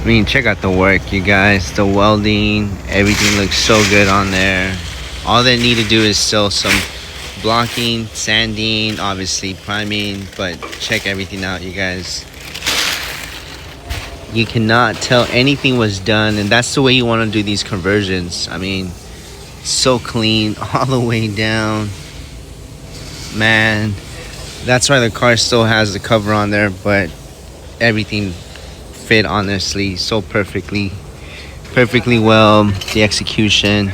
I mean, check out the work, you guys. The welding, everything looks so good on there. All they need to do is still some blocking, sanding, obviously priming, but check everything out, you guys. You cannot tell anything was done, and that's the way you want to do these conversions. I mean, so clean all the way down, man. That's why the car still has the cover on there, but everything fit honestly so perfectly well, the execution.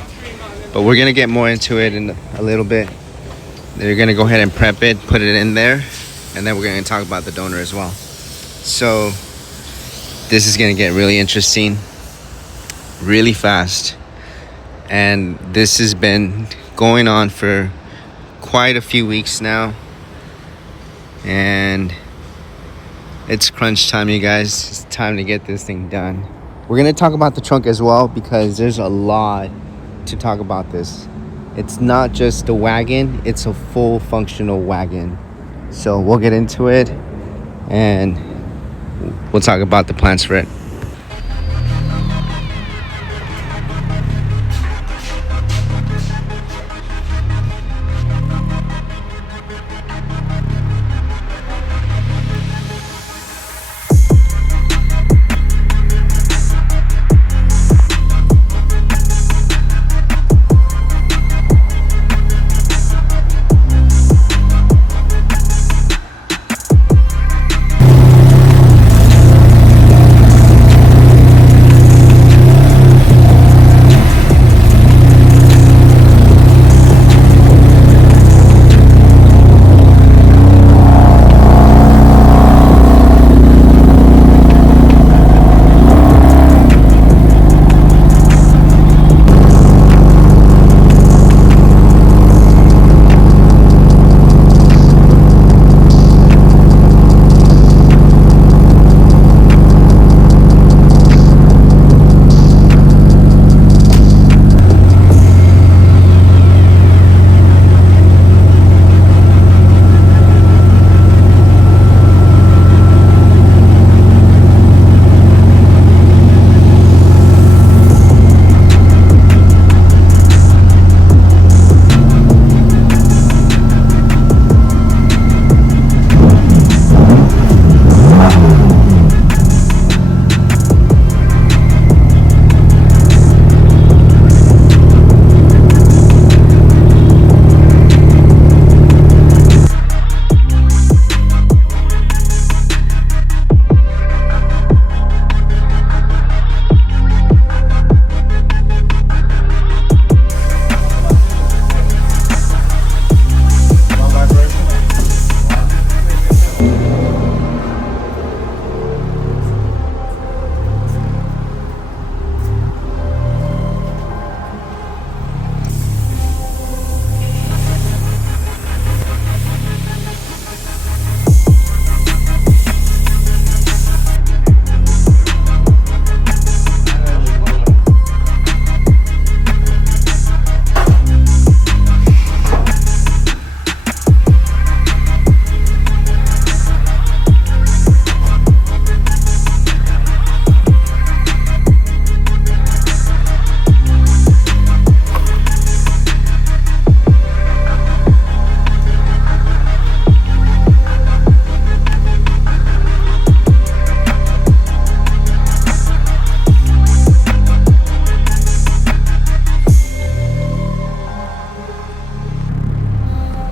But we're gonna get more into it in a little bit. They're gonna go ahead and prep it, put it in there, and then we're gonna talk about the donor as well. So this is gonna get really interesting really fast, and this has been going on for quite a few weeks now, and it's crunch time, you guys. It's time to get this thing done. We're gonna talk about the trunk as well, because there's a lot to talk about this. It's not just a wagon, it's a full functional wagon. So we'll get into it and we'll talk about the plans for it.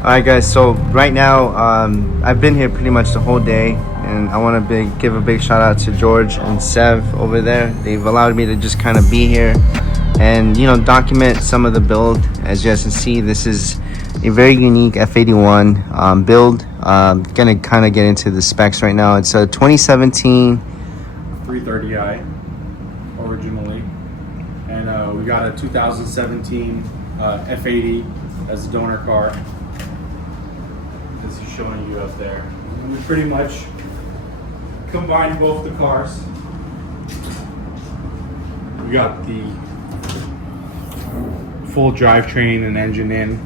Alright guys, so right now I've been here pretty much the whole day, and I want to give a big shout out to George and Sev over there. They've allowed me to just kind of be here and, you know, document some of the build. As you guys can see, this is a very unique F81 build. Gonna kind of get into the specs right now. It's a 2017 330i originally, and we got a 2017 F80 as a donor car. This is showing you up there. And we pretty much combined both the cars. We got the full drivetrain and engine in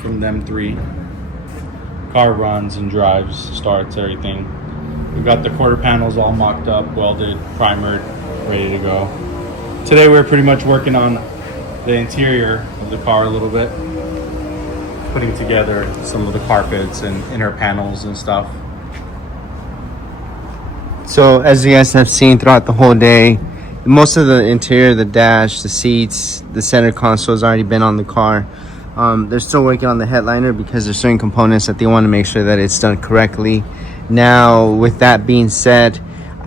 from them three. Car runs and drives, starts, everything. We got the quarter panels all mocked up, welded, primered, ready to go. Today we're pretty much working on the interior of the car a little bit, putting together some of the carpets and inner panels and stuff. So as you guys have seen throughout the whole day, most of the interior, the dash, the seats, the center console has already been on the car. They're still working on the headliner because there's certain components that they want to make sure that it's done correctly. Now, with that being said,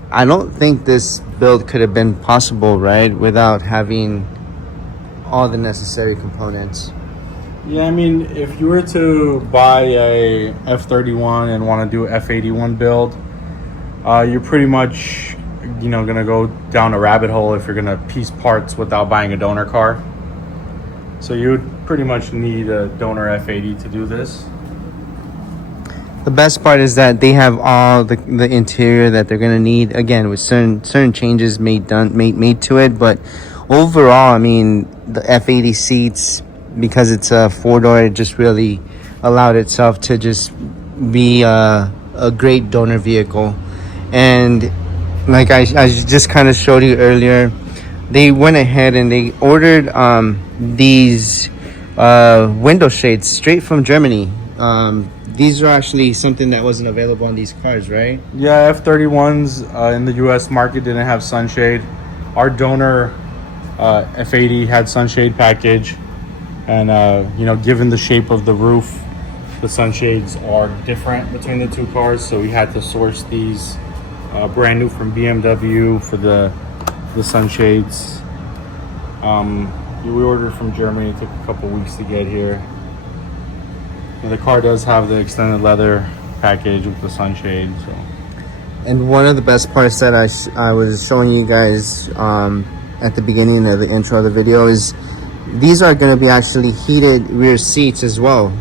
I don't think this build could have been possible, right, without having all the necessary components. Yeah, I mean, if you were to buy a F31 and want to do F81 build, you're pretty much, gonna go down a rabbit hole if you're gonna piece parts without buying a donor car. So you would pretty much need a donor F80 to do this. The best part is that they have all the interior that they're gonna need, again, with certain changes made to it. But overall, I mean, the F80 seats, because it's a 4-door, it just really allowed itself to just be a great donor vehicle. And like I just kind of showed you earlier, they went ahead and they ordered these window shades straight from Germany. These are actually something that wasn't available on these cars, right? Yeah, F31s in the US market didn't have sunshade. Our donor F80 had sunshade package, and given the shape of the roof, the sunshades are different between the two cars, so we had to source these brand new from BMW for the sunshades. We ordered from Germany. It took a couple weeks to get here. And the car does have the extended leather package with the sunshade. So. And one of the best parts that I was showing you guys at the beginning of the intro of the video is these are going to be actually heated rear seats as well.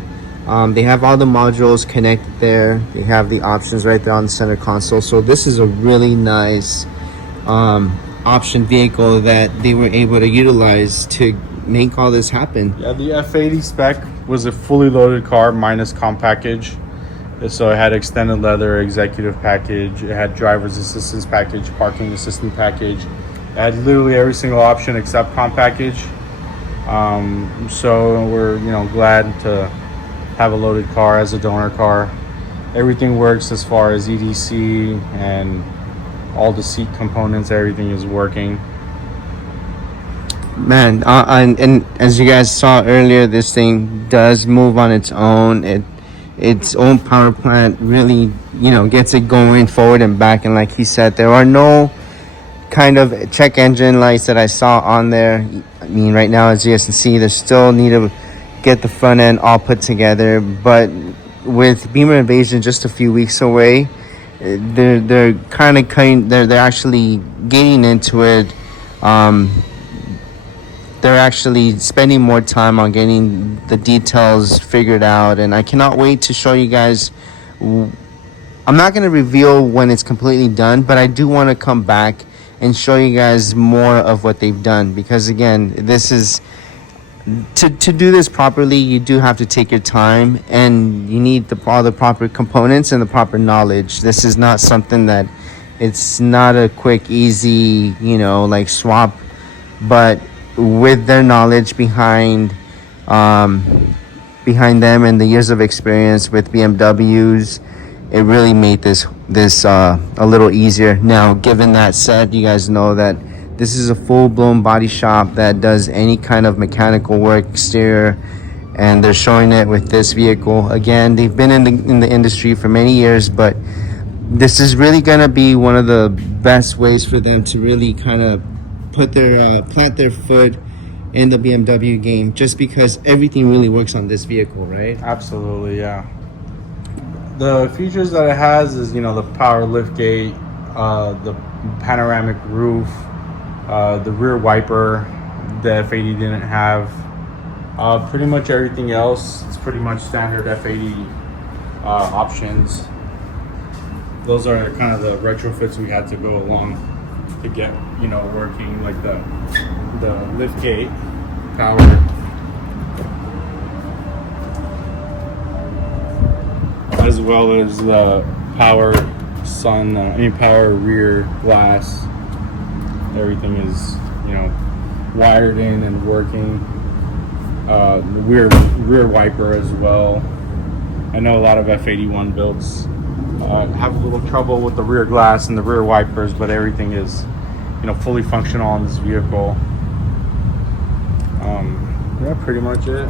They have all the modules connected there. They have the options right there on the center console. So this is a really nice option vehicle that they were able to utilize to make all this happen. Yeah, the F80 spec was a fully loaded car minus comp package. So it had extended leather, executive package, it had driver's assistance package, parking assistant package. It had literally every single option except comp package. So we're glad to have a loaded car as a donor car. Everything works as far as EDC and all the seat components, everything is working. Man, and as you guys saw earlier, this thing does move on its own. Its own power plant really, gets it going forward and back. And like he said, there are no kind of check engine lights that I saw on there. I mean, right now, as you guys can see, they still need to get the front end all put together. But with Bimmer Invasion just a few weeks away, they're actually getting into it. They're actually spending more time on getting the details figured out, and I cannot wait to show you guys. I'm not going to reveal when it's completely done, but I do want to come back and show you guys more of what they've done, because again, this is to do this properly. You do have to take your time, and you need all the proper components and the proper knowledge. This is not something that it's not a quick, easy, like swap, but with their knowledge behind them and the years of experience with BMWs, it really made this a little easier. Now, given that said, you guys know that this is a full-blown body shop that does any kind of mechanical work, exterior, and they're showing it with this vehicle. Again, they've been in the industry for many years, but this is really going to be one of the best ways for them to really kind of plant their foot in the BMW game, just because everything really works on this vehicle, right? Absolutely, yeah. The features that it has is, the power lift gate, the panoramic roof, the rear wiper the F80 didn't have. Pretty much everything else, it's pretty much standard F80 options. Those are kind of the retrofits we had to go along to get working, like the lift gate power, as well as the power rear glass, Everything is, you know, wired in and working. The rear wiper as well. I know a lot of F81 builds have a little trouble with the rear glass and the rear wipers, but everything is, you know, fully functional on this vehicle. Yeah, pretty much it.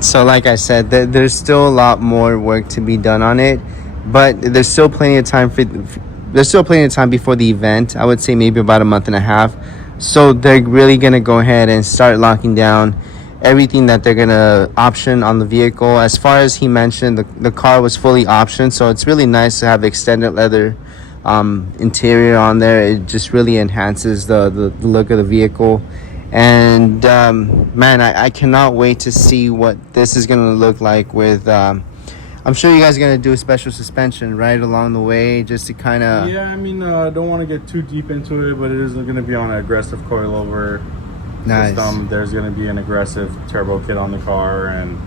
So like I said, there's still a lot more work to be done on it, but there's still plenty of time before the event. I would say maybe about a month and a half. So they're really gonna go ahead and start locking down everything that they're gonna option on the vehicle. As far as he mentioned, the car was fully optioned, so it's really nice to have the extended leather interior on there. It just really enhances the look of the vehicle. And man, I cannot wait to see what this is gonna look like with I'm sure you guys are gonna do a special suspension right along the way, just to kind of. Yeah, I mean, I don't want to get too deep into it, but it is going to be on an aggressive coilover system. There's going to be an aggressive turbo kit on the car, and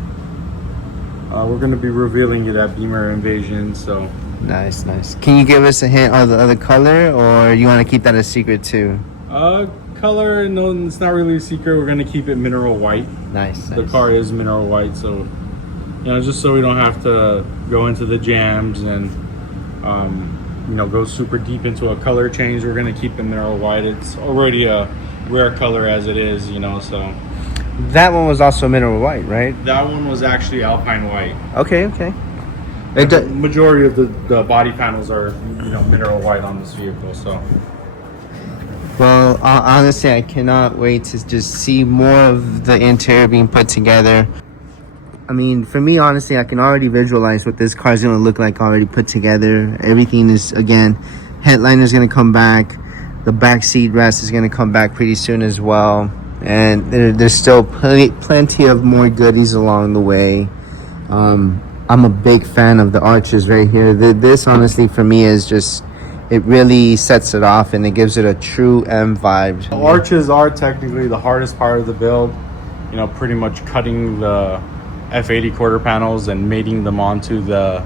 we're going to be revealing it at Bimmer Invasion. So nice. Can you give us a hint of the color, or you want to keep that a secret too? Color, no, it's not really a secret. We're going to keep it mineral white. Nice. The car is mineral white, so you know, just so we don't have to go into the jams and you know, go super deep into a color change. We're going to keep it mineral white. It's already a rare color as it is, you know, so. That one was also mineral white, right? That one was actually alpine white. Okay. The majority of the body panels are, you know, mineral white on this vehicle, so. Well, honestly, I cannot wait to just see more of the interior being put together. I mean, for me, honestly, I can already visualize what this car is going to look like already put together. Everything is, again, headliner is going to come back. The back seat rest is going to come back pretty soon as well. And there's still plenty of more goodies along the way. I'm a big fan of the arches right here. This, honestly, for me is just, it really sets it off and it gives it a true M vibe. The arches are technically the hardest part of the build. You know, pretty much cutting the F80 quarter panels and mating them onto the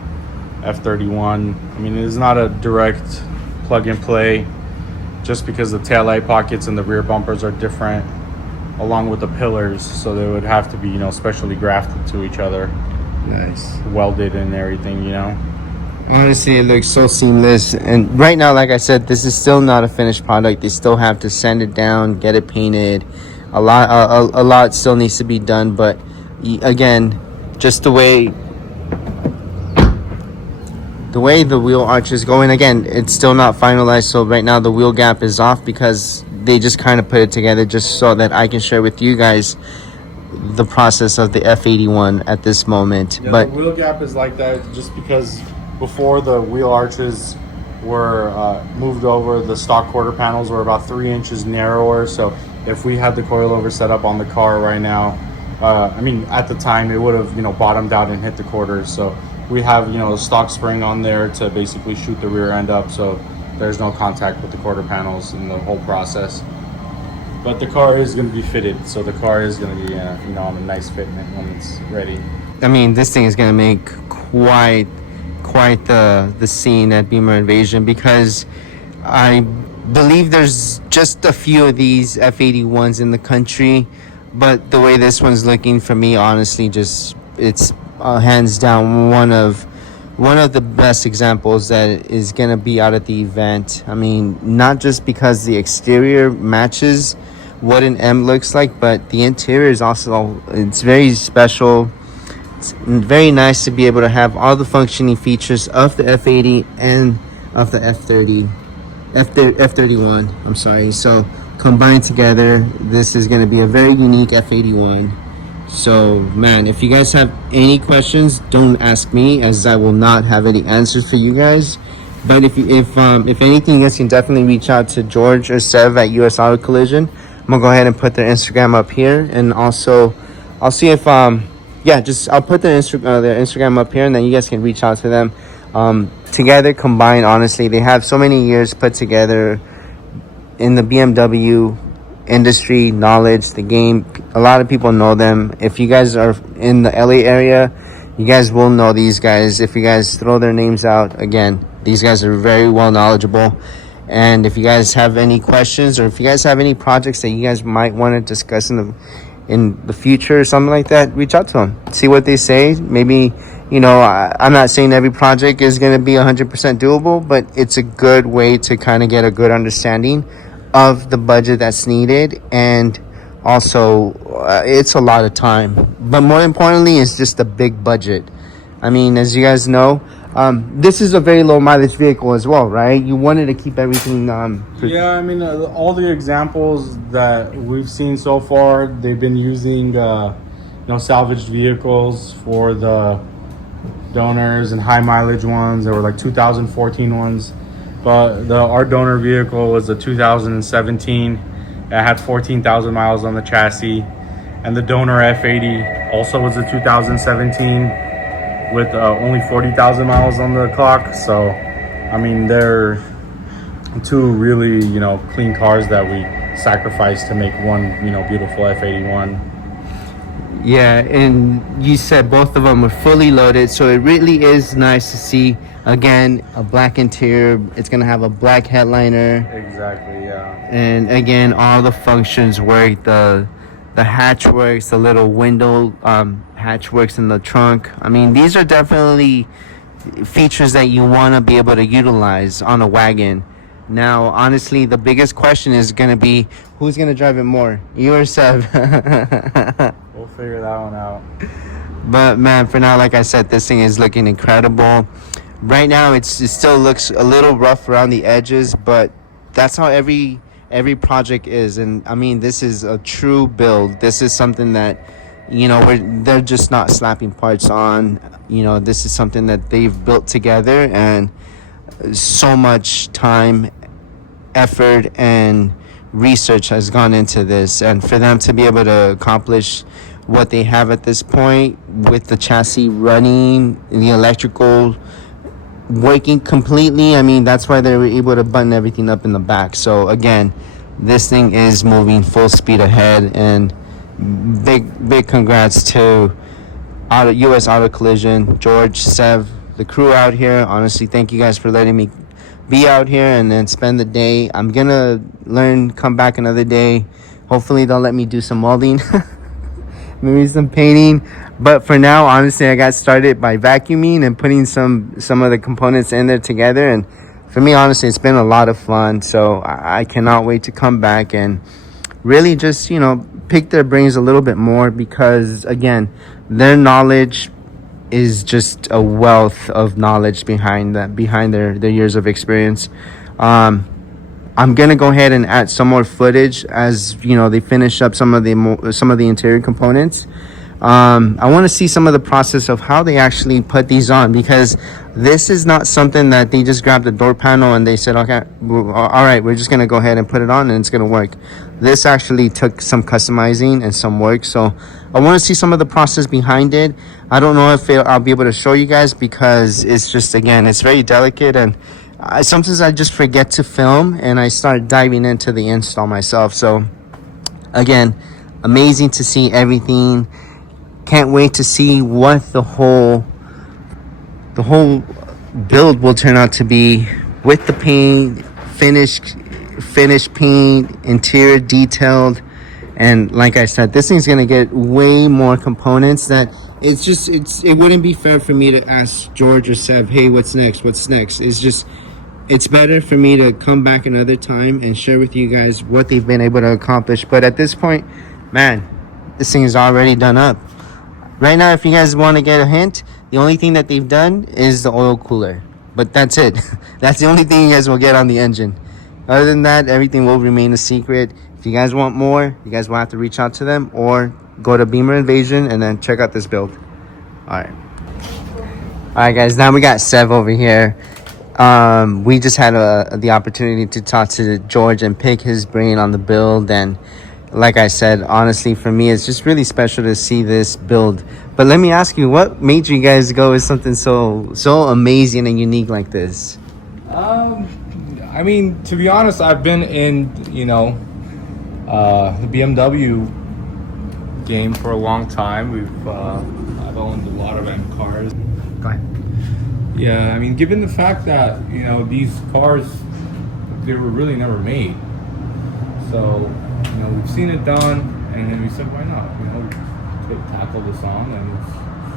F31. I mean, it's not a direct plug and play, just because the taillight pockets and the rear bumpers are different, along with the pillars, so they would have to be, you know, specially grafted to each other. Nice. Welded and everything, you know. Honestly, it looks so seamless. And right now, like I said, this is still not a finished product. They still have to sand it down, get it painted. A lot still needs to be done, but again, just the way the wheel arch is going, again, it's still not finalized. So right now the wheel gap is off because they just kind of put it together just so that I can share with you guys the process of the F81 at this moment. Yeah, but the wheel gap is like that just because before the wheel arches were moved over, the stock quarter panels were about 3 inches narrower. So if we had the coilover set up on the car right now, I mean, at the time it would have, you know, bottomed out and hit the quarters. So we have, you know, a stock spring on there to basically shoot the rear end up, so there's no contact with the quarter panels in the whole process. But the car is going to be fitted, so the car is going to be, you know, on a nice fitment when it's ready. I mean, this thing is going to make quite the scene at Bimmer Invasion, because I believe there's just a few of these F81s in the country. But the way this one's looking, for me, honestly, just it's hands down one of the best examples that is gonna be out at the event. I mean, not just because the exterior matches what an M looks like, but the interior is also, it's very special. It's very nice to be able to have all the functioning features of the F80 and of the F31. I'm sorry. So combined together, this is going to be a very unique F81. So man, if you guys have any questions, don't ask me, as I will not have any answers for you guys. But if anything, you guys can definitely reach out to George or Sev at US Auto Collision. I'm gonna go ahead and put their Instagram up here, and also I'll see if I'll put their Instagram up here, and then you guys can reach out to them. Together, combined, honestly, they have so many years put together in the BMW industry, knowledge, the game. A lot of people know them. If you guys are in the LA area, you guys will know these guys. If you guys throw their names out, again, these guys are very well knowledgeable. And if you guys have any questions, or if you guys have any projects that you guys might want to discuss in the future or something like that, reach out to them, see what they say. Maybe, I'm not saying every project is going to be 100% doable, but it's a good way to kind of get a good understanding of the budget that's needed. And also, it's a lot of time, but more importantly, it's just a big budget. I mean, as you guys know, this is a very low mileage vehicle as well, right? You wanted to keep everything. Yeah, I mean, all the examples that we've seen so far, they've been using, salvaged vehicles for the donors and high mileage ones. There were like 2014 ones, but our donor vehicle was a 2017. It had 14,000 miles on the chassis, and the donor F80 also was a 2017 with only 40,000 miles on the clock. So, I mean, they're two really, clean cars that we sacrificed to make one, beautiful F81. Yeah, and you said both of them were fully loaded, so it really is nice to see, again, a black interior. It's going to have a black headliner. Exactly, yeah. And again, all the functions work. The hatch works, the little window hatch works in the trunk. I mean, these are definitely features that you want to be able to utilize on a wagon. Now, honestly, the biggest question is going to be, who's going to drive it more, you or Seb? We'll figure that one out. But man, for now, like I said, this thing is looking incredible. Right now, it still looks a little rough around the edges, but that's how every project is. And I mean, this is a true build. This is something that, they're just not slapping parts on. This is something that they've built together, and so much time, effort, and research has gone into this. And for them to be able to accomplish what they have at this point, with the chassis running, the electrical working completely, I mean, that's why they were able to button everything up in the back. So again, this thing is moving full speed ahead, and big congrats to US Auto Collision, George, Sev, the crew out here. Honestly, thank you guys for letting me be out here and then spend the day. I'm gonna come back another day. Hopefully they'll let me do some welding, maybe some painting. But for now, honestly, I got started by vacuuming and putting some of the components in there together. And for me, honestly, it's been a lot of fun. So I cannot wait to come back and really just, pick their brains a little bit more, because again, their knowledge is just a wealth of knowledge behind their years of experience. I'm gonna go ahead and add some more footage as they finish up some of the interior components. I want to see some of the process of how they actually put these on, because this is not something that they just grabbed the door panel and they said, okay, all right, we're just going to go ahead and put it on and it's going to work. This actually took some customizing and some work. So I want to see some of the process behind it. I don't know if I'll be able to show you guys, because it's just, again, it's very delicate, and sometimes I just forget to film and I start diving into the install myself. So again, amazing to see everything. Can't wait to see what the whole build will turn out to be, with the paint, finished paint, interior detailed. And like I said, this thing's gonna get way more components that it wouldn't be fair for me to ask George or Seb, hey, what's next? It's better for me to come back another time and share with you guys what they've been able to accomplish. But at this point, man, this thing is already done up. Right now, if you guys want to get a hint, the only thing that they've done is the oil cooler. But that's it. That's the only thing you guys will get on the engine. Other than that, everything will remain a secret. If you guys want more, you guys will have to reach out to them or go to Bimmer Invasion and then check out this build. All right, guys. Now we got Sev over here. We just had the opportunity to talk to George and pick his brain on the build. And like I said, honestly, for me, it's just really special to see this build. But let me ask you, what made you guys go with something so amazing and unique like this? I mean, to be honest, I've been in, the BMW game for a long time. I've owned a lot of M cars. Go ahead. Yeah, I mean, given the fact that, these cars, they were really never made. So, you know, we've seen it done, and then we said, why not? You know, tackle this on, and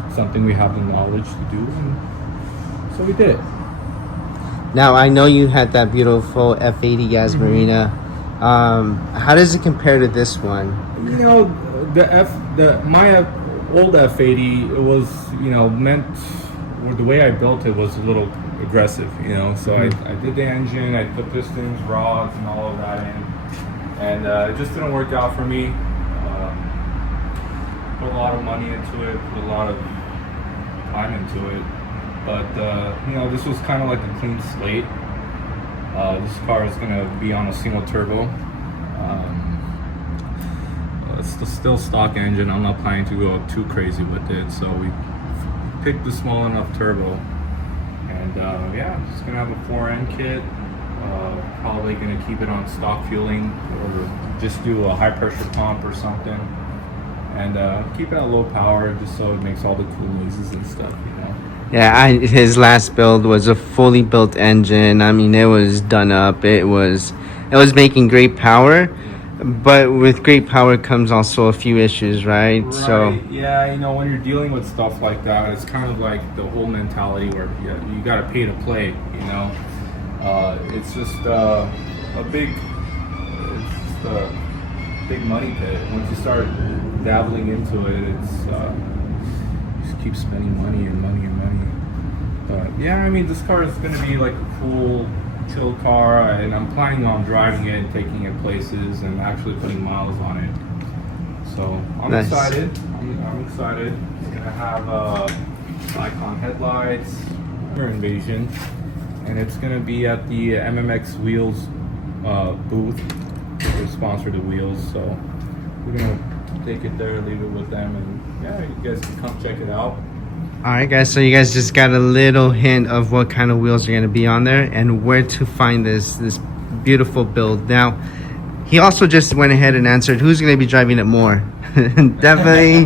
it's something we have the knowledge to do, and so we did. Now, I know you had that beautiful F80 Gas Marina. How does it compare to this one? You know, my old F80, it was, you know, meant, or the way I built it was a little aggressive, you know. So I did the engine, I put pistons, rods, and all of that in, and it just didn't work out for me. Put a lot of money into it, put a lot of time into it, but you know, this was kind of like a clean slate. This car is gonna be on a single turbo. It's still stock engine. I'm not planning to go too crazy with it, so we picked the small enough turbo, and yeah, it's gonna have a 4N kit. Probably gonna keep it on stock fueling, or just do a high pressure pump or something, and keep it at low power, just so it makes all the cool noises and stuff, you know. Yeah, his last build was a fully built engine. I mean, it was done up. It was making great power, but with great power comes also a few issues, right? So yeah, you know, when you're dealing with stuff like that, it's kind of like the whole mentality where you got to pay to play, you know. It's just a big money pit. Once you start dabbling into it, it's just keep spending money and money and money. But yeah, I mean, this car is going to be like a cool chill car, and I'm planning on driving it and taking it places and actually putting miles on it. So I'm nice. excited. I'm excited. It's going to have Icon headlights, Bimmer Invasion, and it's going to be at the MMX Wheels booth. They sponsored the wheels, so we're going to take it there, leave it with them, and yeah, you guys can come check it out. all right, guys, so you guys just got a little hint of what kind of wheels are going to be on there and where to find this beautiful build. Now, he also just went ahead and answered who's going to be driving it more. Definitely,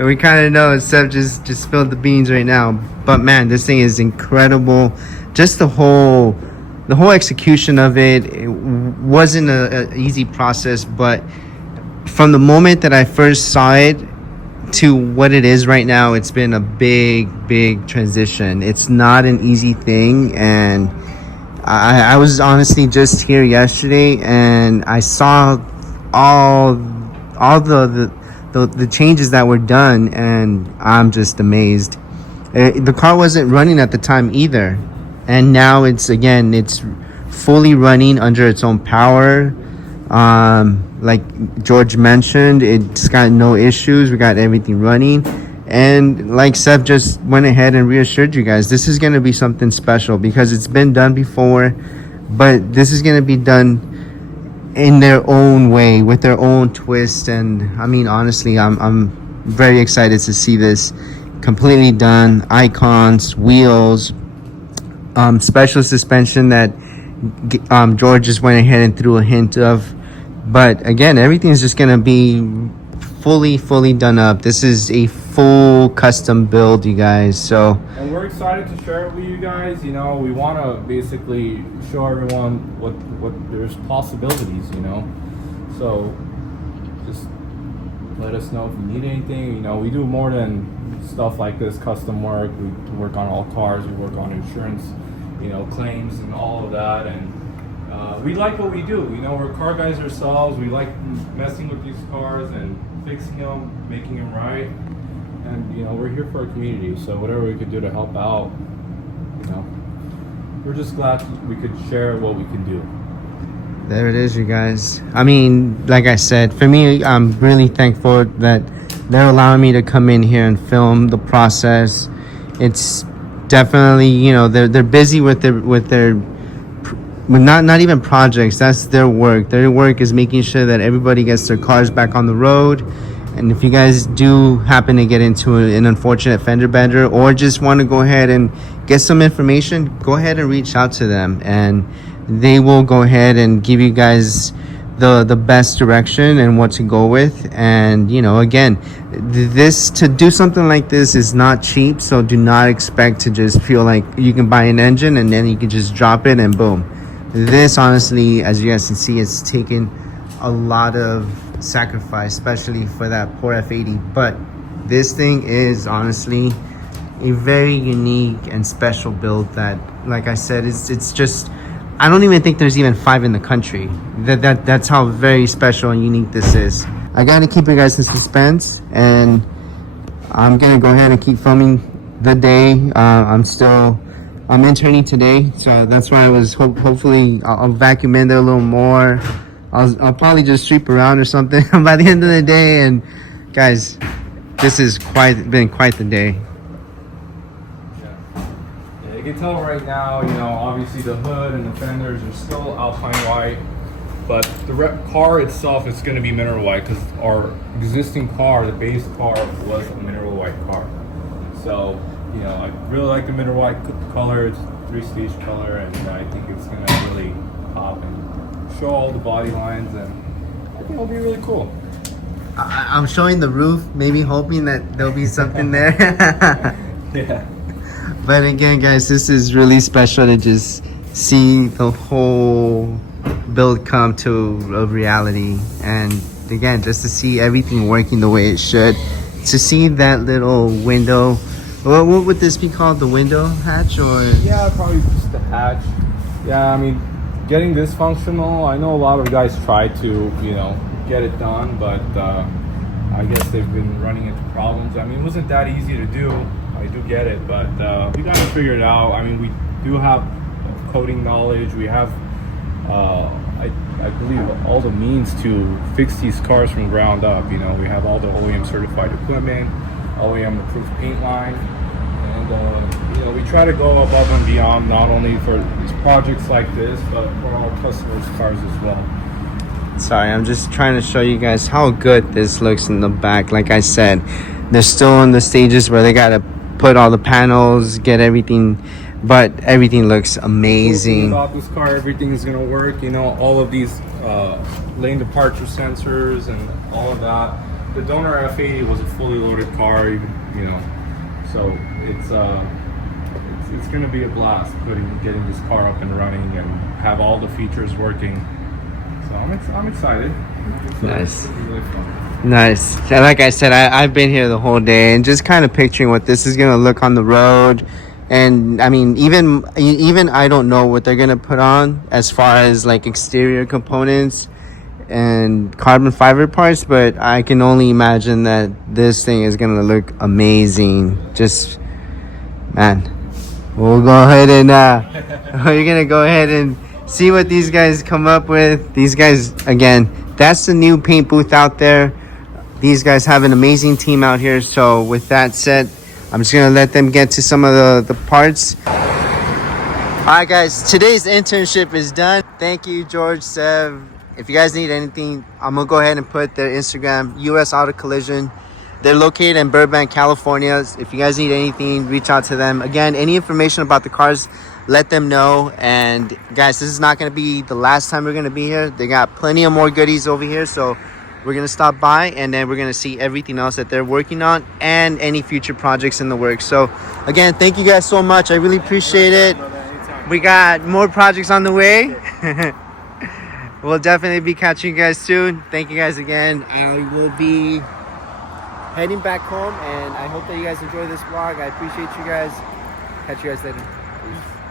we kind of know. Seb just spilled the beans right now, but man, this thing is incredible. Just the whole execution of it wasn't an easy process, but from the moment that I first saw it to what it is right now, it's been a big transition. It's not an easy thing, and I was honestly just here yesterday, and I saw all the changes that were done, and I'm just amazed. The car wasn't running at the time either, and now it's fully running under its own power. Like George mentioned, it's got no issues. We got everything running, and like Seth just went ahead and reassured you guys, this is going to be something special because it's been done before, but this is going to be done in their own way with their own twist. And I mean, honestly, I'm very excited to see this completely done. Icons, wheels, special suspension that George just went ahead and threw a hint of. But again, everything's just going to be fully done up. This is a full custom build, you guys. So, and we're excited to share it with you guys. You know, we want to basically show everyone what there's possibilities, you know. So just let us know if you need anything. You know, we do more than stuff like this, custom work. We work on all cars. We work on insurance, you know, claims and all of that. And we like what we do. You know, we're car guys ourselves. We like messing with these cars and fixing them, making them right. And, you know, we're here for our community. So whatever we could do to help out, you know, we're just glad we could share what we can do. There it is, you guys. I mean, like I said, for me, I'm really thankful that they're allowing me to come in here and film the process. It's definitely, you know, they're busy with their not even projects. That's their work. Their work is making sure that everybody gets their cars back on the road. And if you guys do happen to get into an unfortunate fender bender, or just want to go ahead and get some information, go ahead and reach out to them, and they will go ahead and give you guys the best direction and what to go with. And, you know, again, to do something like this is not cheap, so do not expect to just feel like you can buy an engine and then you can just drop it and boom. This honestly, as you guys can see, it's taken a lot of sacrifice, especially for that poor F80. But this thing is honestly a very unique and special build that, like I said, it's just, I don't even think there's even 5 in the country. That's how very special and unique this is. I gotta keep you guys in suspense, and I'm gonna go ahead and keep filming the day. I'm interning today, so that's why I was hopefully I'll vacuum in there a little more. I'll probably just sweep around or something by the end of the day. And guys, this has been quite the day. Yeah, you can tell right now, you know, obviously the hood and the fenders are still Alpine white, but the car itself is going to be mineral white because our existing car, the base car, was a mineral white car. So, you know, I really like the mineral white color. It's 3-stage color, and I think it's going to really pop and show all the body lines, and I think it'll be really cool. I'm showing the roof, maybe hoping that there'll be something there. Yeah. But again, guys, this is really special to just see the whole build come to a reality, and again, just to see everything working the way it should. To see that little window, what would this be called? The window hatch, or? Yeah, probably just the hatch. Yeah, I mean, getting this functional, I know a lot of guys try to, you know, get it done, but I guess they've been running into problems. I mean, it wasn't that easy to do. I do get it, but we got to figure it out. I mean, we do have coding knowledge. We have, I believe, all the means to fix these cars from ground up. You know, we have all the OEM certified equipment, OEM approved paint line, and you know, we try to go above and beyond, not only for these projects like this, but for all customers' cars as well. Sorry, I'm just trying to show you guys how good this looks in the back. Like I said, they're still in the stages where they gotta put all the panels, get everything, but everything looks amazing. About this car, everything is gonna work. You know, all of these lane departure sensors and all of that. The donor F80 was a fully loaded car, even, you know, so it's gonna be a blast getting this car up and running and have all the features working. So I'm excited. Nice. It's really fun. Nice. Yeah, like I said, I've been here the whole day and just kind of picturing what this is going to look on the road. And I mean, even I don't know what they're going to put on as far as like exterior components and carbon fiber parts, but I can only imagine that this thing is going to look amazing. Just, man, we'll go ahead and we're going to go ahead and see what these guys come up with. These guys, again, that's the new paint booth out there. These guys have an amazing team out here. So with that said, I'm just gonna let them get to some of the parts. All right, guys, today's internship is done. Thank you, George, Sev. If you guys need anything, I'm gonna go ahead and put their Instagram, US Auto Collision. They're located in Burbank, California. If you guys need anything, reach out to them. Again, any information about the cars, let them know. And guys, this is not going to be the last time we're going to be here. They got plenty of more goodies over here, so we're going to stop by and then we're going to see everything else that they're working on and any future projects in the works. So again, thank you guys so much. I really appreciate it. We got more projects on the way. We'll definitely be catching you guys soon. Thank you guys again. I will be heading back home, and I hope that you guys enjoy this vlog. I appreciate you guys. Catch you guys later. Peace.